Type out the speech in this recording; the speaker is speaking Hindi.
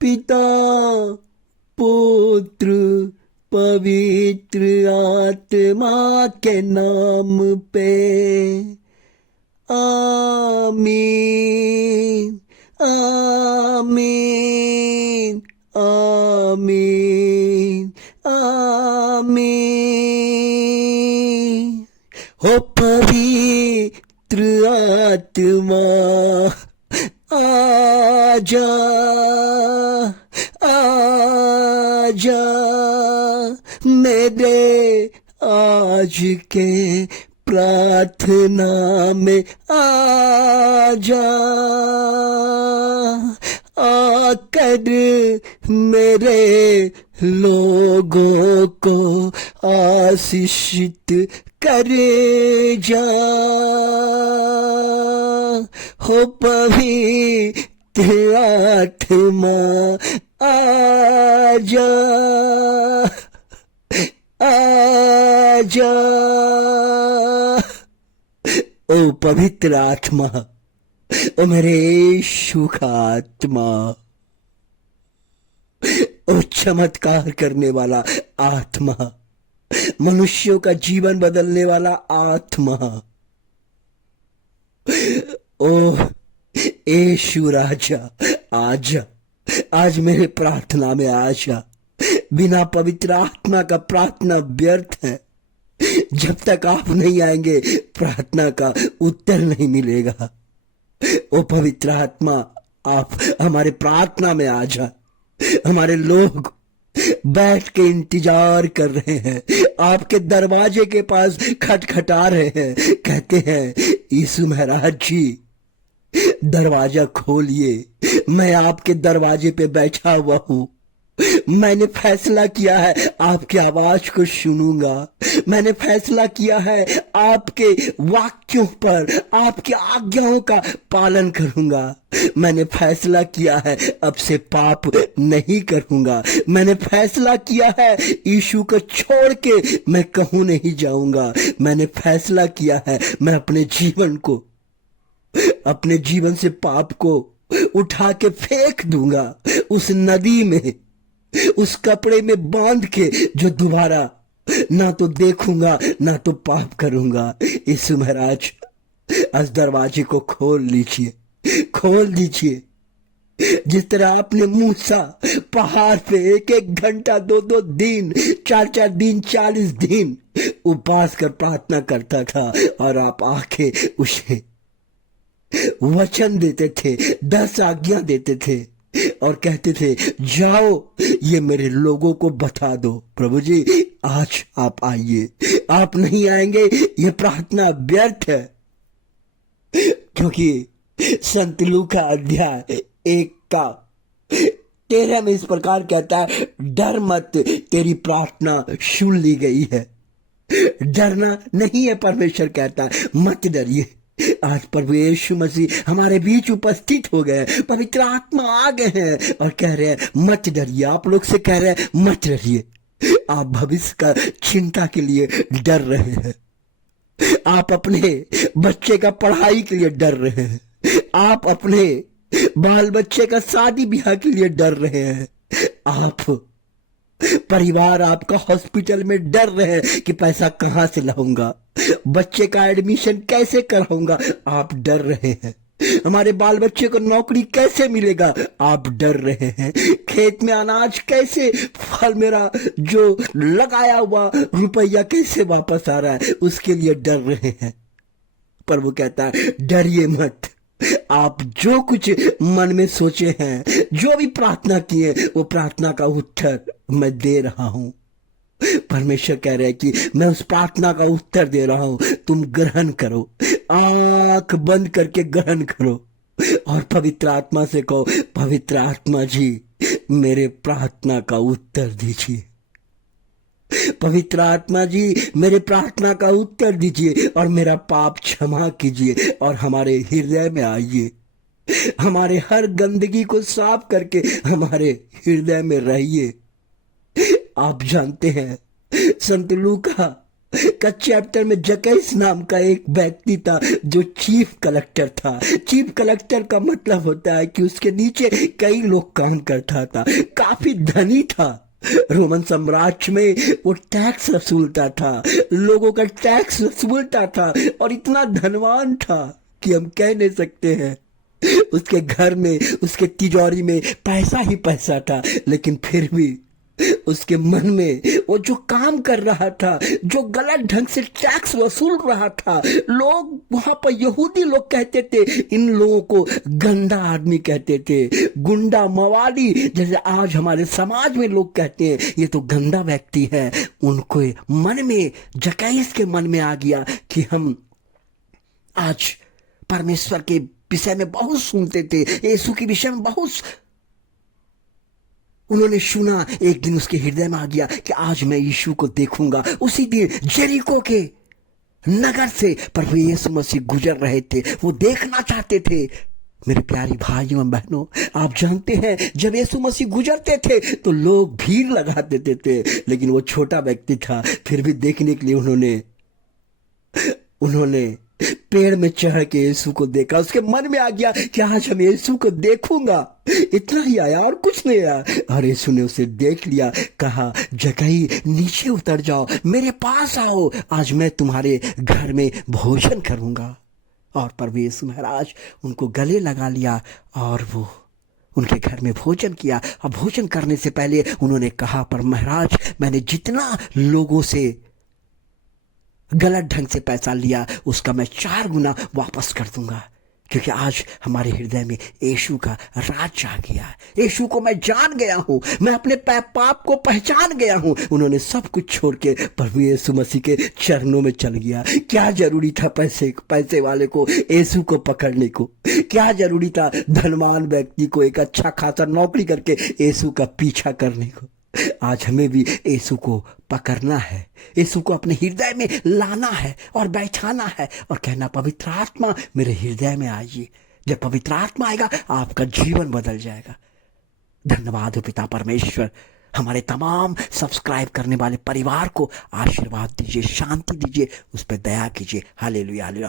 पिता पुत्र पवित्र आत्मा के नाम पे। आमीन आमीन आमीन आमीन। हो पवित्र आत्मा आजा आजा मेरे आज के प्रार्थना में आजा। आकर मेरे लोगों को आशीषित करे जा। हो पवित्र आत्मा आजा आजा। ओ पवित्र आत्मा, ओ मेरे यीशु का आत्मा, ओ चमत्कार करने वाला आत्मा, मनुष्यों का जीवन बदलने वाला आत्मा। ओ यीशु राजा आजा, आज मेरे प्रार्थना में आजा। बिना पवित्र आत्मा का प्रार्थना व्यर्थ है। जब तक आप नहीं आएंगे प्रार्थना का उत्तर नहीं मिलेगा। ओ पवित्र आत्मा, आप हमारे प्रार्थना में आ जा। हमारे लोग बैठ के इंतजार कर रहे हैं, आपके दरवाजे के पास खटखटा रहे हैं, कहते हैं यीशु महाराज जी दरवाजा खोलिए। मैं आपके दरवाजे पे बैठा हुआ हूं। मैंने फैसला किया है आपकी आवाज को सुनूंगा। मैंने फैसला किया है आपके वाक्यों पर, आपकी आज्ञाओं का पालन करूंगा। मैंने फैसला किया है अब से पाप नहीं करूंगा। मैंने फैसला किया है यीशु को छोड़ के मैं कहूं नहीं जाऊंगा। मैंने फैसला किया है मैं अपने जीवन से पाप को उठा के फेंक दूंगा उस नदी में, उस कपड़े में बांध के, जो दोबारा ना तो देखूंगा ना तो पाप करूंगा। यीशु महाराज आज दरवाजे को खोल लीजिए, खोल दीजिए। जिस तरह आपने मूसा पहाड़ पे 1-1 घंटा 2-2 दिन 4-4 दिन 40 दिन उपवास कर प्रार्थना करता था, और आप आके उसे वचन देते थे, 10 आज्ञा देते थे और कहते थे जाओ ये मेरे लोगों को बता दो। प्रभु जी आज आप आइए। आप नहीं आएंगे ये प्रार्थना व्यर्थ है, क्योंकि संत लूका अध्याय 1:13 में इस प्रकार कहता है, डर मत, तेरी प्रार्थना सुन ली गई है। डरना नहीं है, परमेश्वर कहता है मत डरिए। आज प्रभु यीशु मसीह हमारे बीच उपस्थित हो गए, पवित्र आत्मा आ गए हैं और कह रहे हैं मत डरिए। आप लोग से कह रहे हैं मत डरिए। आप भविष्य का चिंता के लिए डर रहे हैं, आप अपने बच्चे का पढ़ाई के लिए डर रहे हैं, आप अपने बाल बच्चे का शादी ब्याह के लिए डर रहे हैं, आप परिवार आपका हॉस्पिटल में डर रहे हैं कि पैसा कहां से लाऊंगा, बच्चे का एडमिशन कैसे कराऊंगा, आप डर रहे हैं। हमारे बाल बच्चे को नौकरी कैसे मिलेगा, आप डर रहे हैं। खेत में अनाज कैसे, फल मेरा जो लगाया हुआ रुपया कैसे वापस आ रहा है, उसके लिए डर रहे हैं। प्रभु कहता है डरिए मत। आप जो कुछ मन में सोचे हैं, जो भी प्रार्थना किए, वो प्रार्थना का उत्तर मैं दे रहा हूं। परमेश्वर कह रहे हैं कि मैं उस प्रार्थना का उत्तर दे रहा हूं, तुम ग्रहण करो। आंख बंद करके ग्रहण करो और पवित्र आत्मा से कहो, पवित्र आत्मा जी मेरे प्रार्थना का उत्तर दीजिए। पवित्र आत्मा जी मेरे प्रार्थना का उत्तर दीजिए और मेरा पाप क्षमा कीजिए और हमारे हृदय में आइए। हमारे हर गंदगी को साफ करके हमारे हृदय में रहिए। आप जानते हैं संत लूका का चैप्टर में जकैस नाम का एक व्यक्ति था जो चीफ कलेक्टर था। चीफ कलेक्टर का मतलब होता है कि उसके नीचे कई लोग काम करता था, काफी धनी था। रोमन साम्राज्य में वो टैक्स वसूलता था, लोगों का टैक्स वसूलता था और इतना धनवान था कि हम कह नहीं सकते हैं। उसके घर में, उसके तिजोरी में पैसा ही पैसा था, लेकिन फिर भी उसके मन में वो जो काम कर रहा था, जो गलत ढंग से टैक्स वसूल रहा था, लोग वहां पर यहूदी लोग कहते थे, इन लोगों को गंदा आदमी कहते थे, गुंडा मवाली, जैसे आज हमारे समाज में लोग कहते हैं ये तो गंदा व्यक्ति है। उनको मन में, जकैस के मन में आ गया कि हम आज परमेश्वर के विषय में बहुत सुनते थे, यीशु के विषय में बहुत उन्होंने सुना। एक दिन उसके हृदय में आ गया कि आज मैं यीशु को देखूंगा। उसी दिन जेरिको के नगर से प्रभु यीशु मसीह गुजर रहे थे, वो देखना चाहते थे। मेरे प्यारी भाइयों और बहनों, आप जानते हैं जब यीशु मसीह गुजरते थे तो लोग भीड़ लगा देते थे, लेकिन वो छोटा व्यक्ति था, फिर भी देखने के लिए उन्होंने पेड़ में चढ़ के यीशु को देखा। उसके मन में आ गया कि आज हम यीशु को देखूंगा। इतना ही आया और कुछ नहीं आया। और यीशु ने उसे देख लिया, कहा जकई नीचे उतर जाओ, मेरे पास आओ, आज मैं तुम्हारे घर में भोजन करूंगा। और प्रभु यीशु महाराज उनको गले लगा लिया और वो उनके घर में भोजन किया। और भोजन करने से पहले उन्होंने कहा, पर महाराज मैंने जितना लोगों से गलत ढंग से पैसा लिया उसका मैं 4 गुना वापस कर दूंगा, क्योंकि आज हमारे हृदय में यीशु का राज आ गया है। यीशु को मैं जान गया हूं, मैं अपने पाप को पहचान गया हूं। उन्होंने सब कुछ छोड़ के प्रभु यीशु मसीह के चरणों में चल गया। क्या जरूरी था पैसे वाले को यीशु को पकड़ने को? क्या जरूरी था धनवान व्यक्ति को एक अच्छा खासा नौकरी करके यीशु का पीछा करने को? आज हमें भी यीशु को पकड़ना है, यीशु को अपने हृदय में लाना है और बैठाना है और कहना, पवित्र आत्मा मेरे हृदय में आइए। जब पवित्र आत्मा आएगा आपका जीवन बदल जाएगा। धन्यवाद हो पिता परमेश्वर, हमारे तमाम सब्सक्राइब करने वाले परिवार को आशीर्वाद दीजिए, शांति दीजिए, उस पर दया कीजिए। Hallelujah hallelujah.